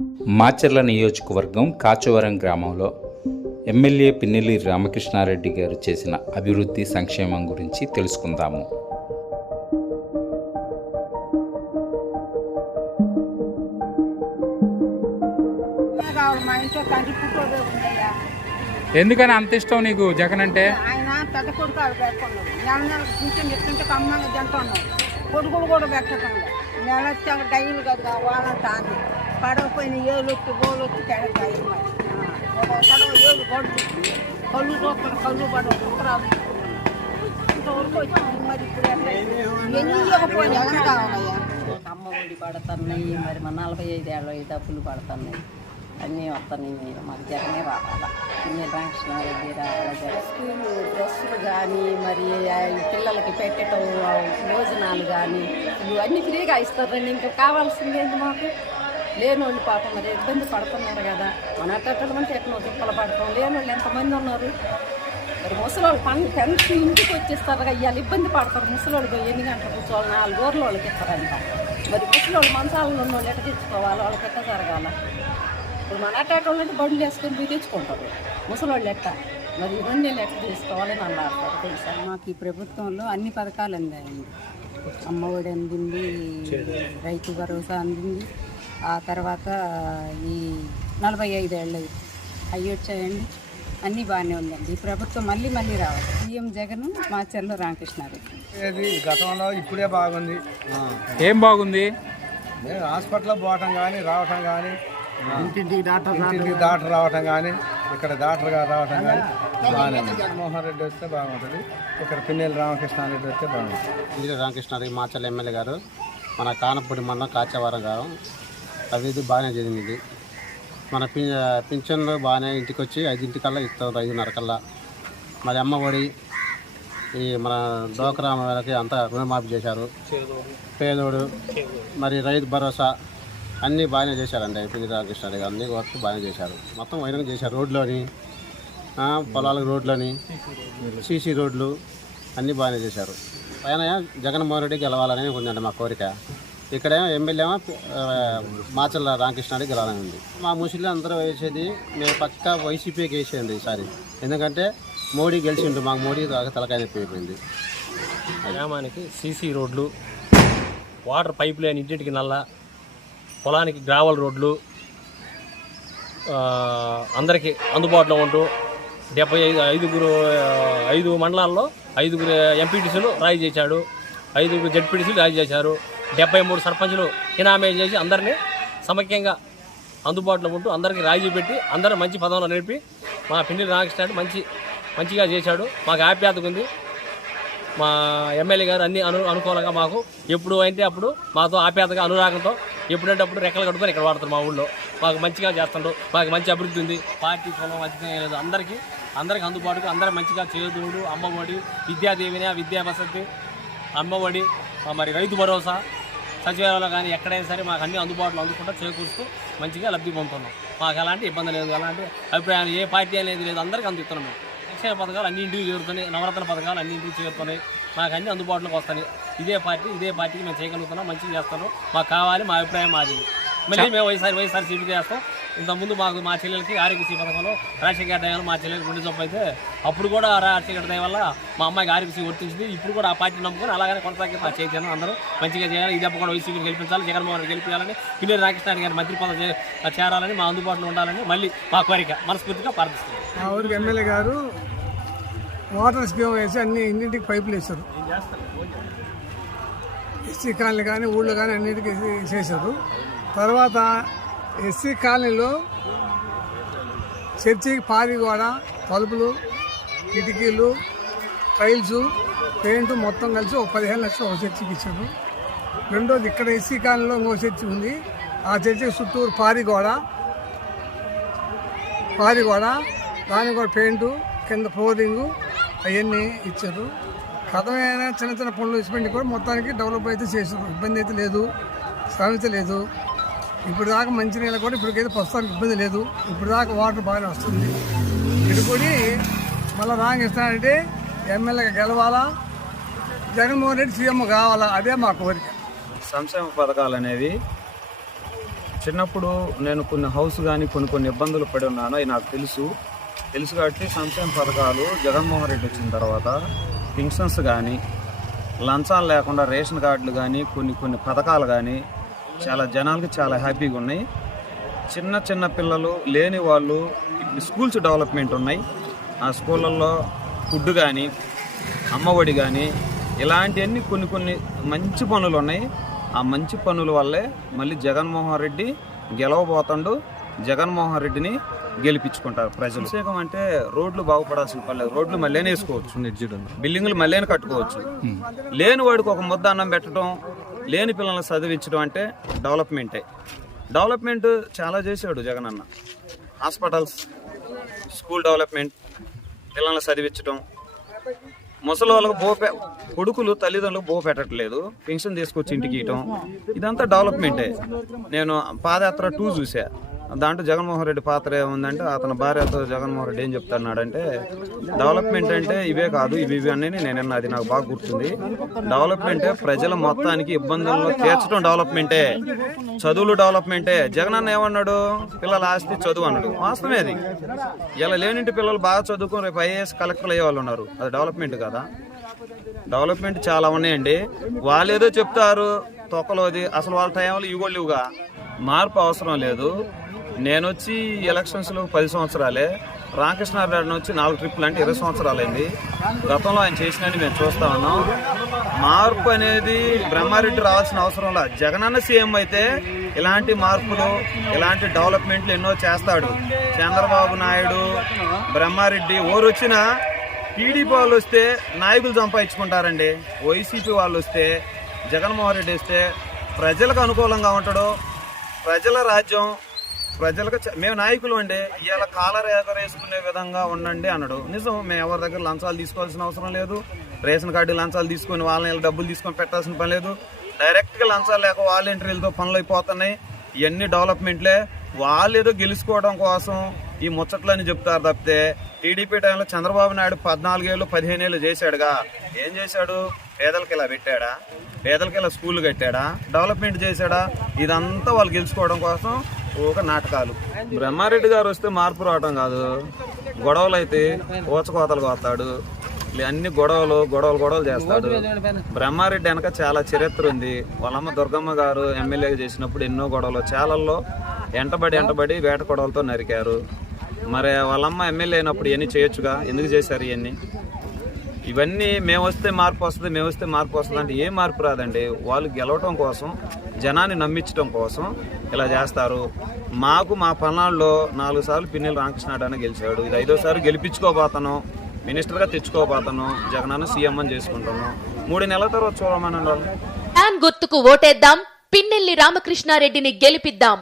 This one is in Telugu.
మాచర్ల నియోజకవర్గం కాచవరం గ్రామంలో ఎమ్మెల్యే పిన్నెల్లి రామకృష్ణారెడ్డి గారు చేసిన అభివృద్ధి సంక్షేమం గురించి తెలుసుకుందాము. ఎందుకని అంత ఇష్టం నీకు జగన్ అంటే? ఆయన పెద్ద కొడుకు ఆవిడ పెట్టుకున్నాడు. నెల పింఛన్ చెప్తుంటే కమ్మంగా తింటున్నాడు. కొడుకులు కూడా పెట్టకుండా నెల వచ్చాక డైలు కదా వాళ్ళంతా అని పడకపోయిన ఏళ్ళు వచ్చి గోలు వచ్చి తెడతాయి. మరి ఏళ్ళు గొడ్డు కళ్ళు చూస్తాడు, కళ్ళు పడవు ఇంతవరకు వచ్చింది. మరి ఇప్పుడు ఎన్ని ఇవ్వకపోయినా ఎవరు కావాలయ్యా? అమ్మ ఒడి పడుతున్నాయి, మరి మా 45 ఏళ్ళ డబ్బులు పడుతున్నాయి, అన్నీ వస్తున్నాయి. మాకు జగనే రావాలా, పిన్నెల్లి రామకృష్ణారెడ్డి రావాలా. స్కూలు డ్రెస్సులు కానీ, మరి పిల్లలకి పెట్టడం భోజనాలు కానీ ఇవన్నీ ఫ్రీగా ఇస్తారండి. ఇంకా కావాల్సింది ఏంటి మాకు? లేనోళ్ళు పాపం మరి ఇబ్బంది పడుతున్నారు కదా. మన అట్టలు అంటే ఎక్కడో దుప్పలు పడతాం. లేనోళ్ళు ఎంతమంది ఉన్నారు. మరి ముసలోళ్ళు పెన్షన్ ఇంటికి వచ్చేస్తారు కదా, ఇవాళ ఇబ్బంది పడతారు. ముసలోళ్ళు పోయి 8 గంటలు కూర్చోవాలి, 4 ఊర్ల వాళ్ళకి ఇస్తారంట. మరి ముసలోళ్ళు మంచాలలో ఉన్న వాళ్ళు ఎట్ట తెచ్చుకోవాలి, వాళ్ళకి ఎట్ట జరగాల? ఇప్పుడు మన అట్టేటోళ్ళు అంటే బండ్లు వేసుకొని పోయి తెచ్చుకుంటారు. ముసలోళ్ళు ఎట్ట మరి ఇవన్నీ ఎట్ట తీసుకోవాలని అన్నారు. తెలుసా, మాకు ఈ ప్రభుత్వంలో అన్ని పథకాలు అందాయండి. అమ్మఒడి అందింది, రైతు భరోసా అందింది, ఆ తర్వాత ఈ 45 ఏళ్ళవి అవి వచ్చాయండి. అన్నీ బాగానే ఉందండి. ఈ ప్రభుత్వం మళ్ళీ రావాలి. సీఎం జగన్, మాచర్ల రామకృష్ణారెడ్డి. గతంలో ఇప్పుడే బాగుంది. ఏం బాగుంది? హాస్పిటల్ పోవటం కానీ, రావటం కానీ, ఇంటింటికి డాక్టర్ రావటం కానీ, ఇక్కడ డాక్టర్ గారు రావటం కానీ బాగానే ఉంది. జగన్మోహన్ రెడ్డి వస్తే బాగుంటుంది. ఇక్కడ పిన్నెల్లి రామకృష్ణారెడ్డి వస్తే బాగుంటుంది. పిన్నెల్లి రామకృష్ణారెడ్డి మాచర్ల ఎమ్మెల్యే గారు మన కానపూడి మండలం కాచవరం గారు అభివృద్ధి బాగానే జరిగింది. మన పింఛన్లు బాగానే ఇంటికి వచ్చి 5 ఇస్తారు, 5:30 కల్లా. మరి అమ్మ ఒడి, ఈ మన డోక్రా వాళ్ళకి అంతా రుణమాఫీ చేశారు. పేదోడు, మరి రైతు భరోసా అన్నీ బాగానే చేశారండి. పిన్నెల్లి రామకృష్ణారెడ్డి గారు అన్ని వర్క్ బాగానే చేశారు. మొత్తం వైరంగా చేశారు. రోడ్లోని, పొలాలకు రోడ్లని, సీసీ రోడ్లు అన్నీ బాగానే చేశారు. పైన జగన్మోహన్ రెడ్డి గెలవాలని ఉందండి మా కోరిక. ఇక్కడ ఎమ్మెల్యే మాచర్ల రామకృష్ణారెడ్డి గెలవాలని ఉంది. మా ముస్లింలు అందరూ వేసేది మేము పక్కా వైసీపీకి వేసేయండి ఈసారి. ఎందుకంటే మోడీ గెలిచిండు, మాకు మోడీ తలకాయ నొప్పి అయిపోయింది. గ్రామానికి సీసీ రోడ్లు, వాటర్ పైప్ లైన్, ఇంటింటికి నల్ల, పొలానికి గ్రావెల్ రోడ్లు అందరికీ అందుబాటులో ఉంటూ 5 మండలాల్లో 5 ఎంపీటీసీలు రాయి చేశాడు, 5 జెడ్పీటీసీలు రాయి చేశారు, 73 సర్పంచులు ఇనామే చేసి అందరినీ సమైక్యంగా అందుబాటులో ఉంటూ అందరికీ రాజీ పెట్టి అందరూ మంచి పదంలో నడిపి మా పిన్నెల్లి రామకృష్ణారెడ్డి మంచిగా చేశాడు. మాకు ఆప్యాయతగా ఉంది. మా ఎమ్మెల్యే గారు అన్ని అనుకూలంగా మాకు ఎప్పుడు అయితే అప్పుడు మాతో ఆప్యాయతగా అనురాగంతో ఎప్పుడంటే అప్పుడు రెక్కలు కట్టుకొని ఇక్కడ వాడతారు. మా ఊళ్ళో మాకు మంచిగా చేస్తుండ్రు. మాకు మంచి అభివృద్ధి ఉంది. పార్టీ కులం మంచిగా లేదు. అందరికీ అందుబాటుగా అందరూ మంచిగా చేదోడు, అమ్మఒడి, విద్యాదేవిని, విద్యా వసతి, అమ్మఒడి, మరి రైతు భరోసా, సచివాలయంలో కానీ ఎక్కడైనా సరే మాకు అన్ని అందుబాటులో అందుకుంటూ చేకూరుస్తూ మంచిగా లబ్ధి పొందుతున్నాం. మాకు ఎలాంటి ఇబ్బంది లేదు, ఎలాంటి అభిప్రాయాలు ఏ పార్టీ అనేది లేదు. అందరికీ అందుతున్నాం. మేము సంక్షేమ పథకాలు అన్ని ఇంటికి చేరుతున్నాయి, నవరత్న పథకాలు అన్ని ఇంటికి చేరుతున్నాయి. మాకు అన్ని అందుబాటులోకి వస్తాయి. ఇదే పార్టీకి మేము చేయగలుగుతున్నాం, మంచిగా చేస్తున్నాం. మాకు కావాలి, మా అభిప్రాయం మాది. మళ్ళీ మేము వైఎస్ఆర్ సీటు చేస్తాం. ఇంతకుముందు మా చెల్లెలకి ఆరోగ్యశ్రీ పథకంలో రాజశేఖర దయ వల్ల మా చెల్లెలకి గుండె జబ్బు అయితే అప్పుడు కూడా రాజశేఖర దయ వల్ల మా అమ్మాయికి ఆరోగ్యశ్రీ వర్తించింది. ఇప్పుడు కూడా ఆ పార్టీ నమ్ముకొని అలాగే కొనసాగి చేశాను. అందరూ మంచిగా చేయాలి. ఇది కూడా వైసీపీని గెలిపించాలి, జగన్మోహన్ రెడ్డి గెలిపించాలని, పిన్నెల్లి రామకృష్ణారెడ్డి గారి మంత్రి పదవి చేరాలని, మా అందుబాటులో ఉండాలని మళ్ళీ మా కోరిక మనస్ఫూర్తిగా ప్రార్థిస్తున్నాం. మా ఊరికి ఎమ్మెల్యే గారు వాటర్ స్కీమ్ వేసి అన్ని ఇంటింటికి పైపులు వేశారు. ఎస్సీ కాలనీ కానీ ఊళ్ళో కానీ అన్నింటికి చేశారు. తర్వాత ఎస్సీ కాలనీలో చర్చికి పారిగోడ, తలుపులు, కిటికీలు, టైల్స్, పెయింట్ మొత్తం కలిసి ఒక 15 లక్షలు ఒక చర్చికి ఇచ్చారు. రెండోది ఇక్కడ ఎస్సీ కాలనీలో ఇంకో చర్చి ఉంది. ఆ చర్చికి చుట్టూరు పారిగోడ, దానికి కూడా పెయింటు, కింద ఫ్లోరింగు అవన్నీ ఇచ్చారు. కథమైన చిన్న పనులు ఇచ్చిపెట్టి కూడా మొత్తానికి డెవలప్ అయితే చేశారు. ఇబ్బంది అయితే లేదు, సమస్య లేదు. ఇప్పుడు దాకా మంచినీళ్ళు కూడా ఇప్పటికైతే ప్రస్తుతానికి ఇబ్బంది లేదు. ఇప్పుడు దాకా వాటర్ బాగానే వస్తుంది. ఇటుకొని మళ్ళీ రామకృష్ణారెడ్డి ఎమ్మెల్యేగా గెలవాలా, జగన్మోహన్ రెడ్డి సీఎం కావాలా, అదే మా కోరిక. సంక్షేమ పథకాలు అనేవి చిన్నప్పుడు నేను కొన్ని హౌస్ కానీ కొన్ని ఇబ్బందులు పడి ఉన్నాను, అవి నాకు తెలుసు కాబట్టి సంక్షేమ పథకాలు జగన్మోహన్ రెడ్డి వచ్చిన తర్వాత పెన్షన్స్ కానీ, లంచాలు లేకుండా రేషన్ కార్డులు కానీ, కొన్ని పథకాలు కానీ చాలా జనాలకి చాలా హ్యాపీగా ఉన్నాయి. చిన్న పిల్లలు లేని వాళ్ళు ఇప్పుడు స్కూల్స్ డెవలప్మెంట్ ఉన్నాయి. ఆ స్కూళ్ళల్లో ఫుడ్ కానీ, అమ్మఒడి కానీ ఇలాంటివన్నీ కొన్ని మంచి పనులు ఉన్నాయి. ఆ మంచి పనుల వల్లే మళ్ళీ జగన్మోహన్ రెడ్డి గెలవబోతాడు. జగన్మోహన్ రెడ్డిని గెలిపించుకుంటారు ప్రజలు. విషయం అంటే రోడ్లు బాగుపడాల్సిన పర్లేదు, రోడ్లు మళ్ళీ వేసుకోవచ్చు, బిల్డింగులు మళ్ళీ కట్టుకోవచ్చు. లేని వాడికి ఒక ముద్ద అన్నం పెట్టడం, లేని పిల్లల్ని చదివించడం అంటే డెవలప్మెంట్ చాలా చేశాడు జగన్ అన్న. హాస్పిటల్స్, స్కూల్ డెవలప్మెంట్, పిల్లల్ని చదివించడం, ముసలి వాళ్ళకు కొడుకులు తల్లిదండ్రులకు బో పెట్టట్లేదు, పెన్షన్ తీసుకొచ్చి ఇంటికి ఇవ్వటం, ఇదంతా డెవలప్మెంటే. నేను పాదయాత్ర 2 చూసా. దాంట్లో జగన్మోహన్ రెడ్డి పాత్ర ఏముందంటే అతని భార్యతో జగన్మోహన్ రెడ్డి ఏం చెప్తున్నాడంటే డెవలప్మెంట్ అంటే ఇవే కాదు ఇవి అని నేను అది నాకు బాగా గుర్తుంది. డెవలప్మెంటే ప్రజల మొత్తానికి ఇబ్బందుల్లో తీర్చడం డెవలప్మెంటే, చదువులు డెవలప్మెంటే. జగన్ అన్న ఏమన్నాడు, పిల్లల ఆస్తి చదువు అన్నాడు. వాస్తవమే అది. ఇలా లేనింటి పిల్లలు బాగా చదువుకుని రేపు ఐఏఎస్ కలెక్టర్లు అయ్యే వాళ్ళు ఉన్నారు. అది డెవలప్మెంట్ కదా. డెవలప్మెంట్ చాలా ఉన్నాయండి. వాళ్ళు ఏదో చెప్తారు తొక్కలోది, అసలు వాళ్ళ టైంలో ఇవ్వలేవుగా. మార్పు అవసరం లేదు. నేను వచ్చి ఎలక్షన్స్లో 10 సంవత్సరాలే, రామకృష్ణారెడ్డి వచ్చి 4 ట్రిప్పులు అంటే 20 సంవత్సరాలైంది. గతంలో ఆయన చేసినట్టు మేము చూస్తా ఉన్నాం. మార్పు అనేది బ్రహ్మారెడ్డి రావాల్సిన అవసరం లేదు. జగనన్న సీఎం అయితే ఇలాంటి మార్పులు, ఇలాంటి డెవలప్మెంట్లు ఎన్నో చేస్తాడు. చంద్రబాబు నాయుడు, బ్రహ్మారెడ్డి వచ్చినా టీడీపీ వాళ్ళు వస్తే నాయకులు సంపాదించుకుంటారండి. వైసీపీ వాళ్ళు వస్తే, జగన్మోహన్ రెడ్డి వస్తే ప్రజలకు అనుకూలంగా ఉంటాడు. ప్రజల రాజ్యం, ప్రజలకు మేము నాయకులు అండి. ఇవాళ కాలర్ ఎగరేసుకునే విధంగా ఉండండి అన్నాడు. నిజం, మేము ఎవరి దగ్గర లంచాలు తీసుకోవాల్సిన అవసరం లేదు. రేషన్ కార్డు లంచాలు తీసుకొని వాళ్ళని డబ్బులు తీసుకొని పెట్టాల్సిన పని లేదు. డైరెక్ట్గా లంచాలు లేక వాలంటీర్లతో పనులు అయిపోతున్నాయి. ఇవన్నీ డెవలప్మెంట్లే. వాళ్ళు ఏదో గెలుచుకోవడం కోసం ఈ ముచ్చట్లని చెప్తారు తప్పితే టీడీపీ టైంలో చంద్రబాబు నాయుడు 14 ఏళ్ళు 15 ఏళ్ళు చేశాడుగా. ఏం చేశాడు? పేదలకి ఇలా పెట్టాడా? పేదలకి ఇలా స్కూళ్ళు కట్టాడా? డెవలప్మెంట్ చేశాడా? ఇదంతా వాళ్ళు గెలుచుకోవడం కోసం ఒక నాటకాలు. బ్రహ్మారెడ్డి గారు వస్తే మార్పు రావడం కాదు, గొడవలు అయితే ఊచకోతలు కోస్తాడు. అన్ని గొడవలు చేస్తాడు. బ్రహ్మారెడ్డి వెనక చాలా చరిత్ర ఉంది. వాళ్ళమ్మ దుర్గమ్మ గారు ఎమ్మెల్యేగా చేసినప్పుడు ఎన్నో గొడవలు, చాలల్లో ఎంటబడి వేట గొడవలతో నరికారు. మరి వాళ్ళమ్మ ఎమ్మెల్యే అయినప్పుడు ఇవన్నీ చేయొచ్చుగా, ఎందుకు చేశారు ఇవన్నీ? మేము వస్తే మార్పు వస్తుంది అంటే ఏ మార్పు రాదండి. వాళ్ళు గెలవటం కోసం, జనాన్ని నమ్మించడం కోసం ఇలా చేస్తారు. మాకు మా పల్నాడులో 4 సార్లు పిన్నెల రామకృష్ణారెడ్డి గెలిచాడు. ఇది 5వ సారి గెలిపించుకోబోతాను, మినిస్టర్గా తెచ్చుకోబోతాను. జగనన్న సీఎం అని చేసుకుంటాను. 3 నెలల తర్వాత చూడమని వాళ్ళు. గుర్తుకు ఓటేద్దాం, పిన్నెల్లి రామకృష్ణారెడ్డిని గెలిపిద్దాం.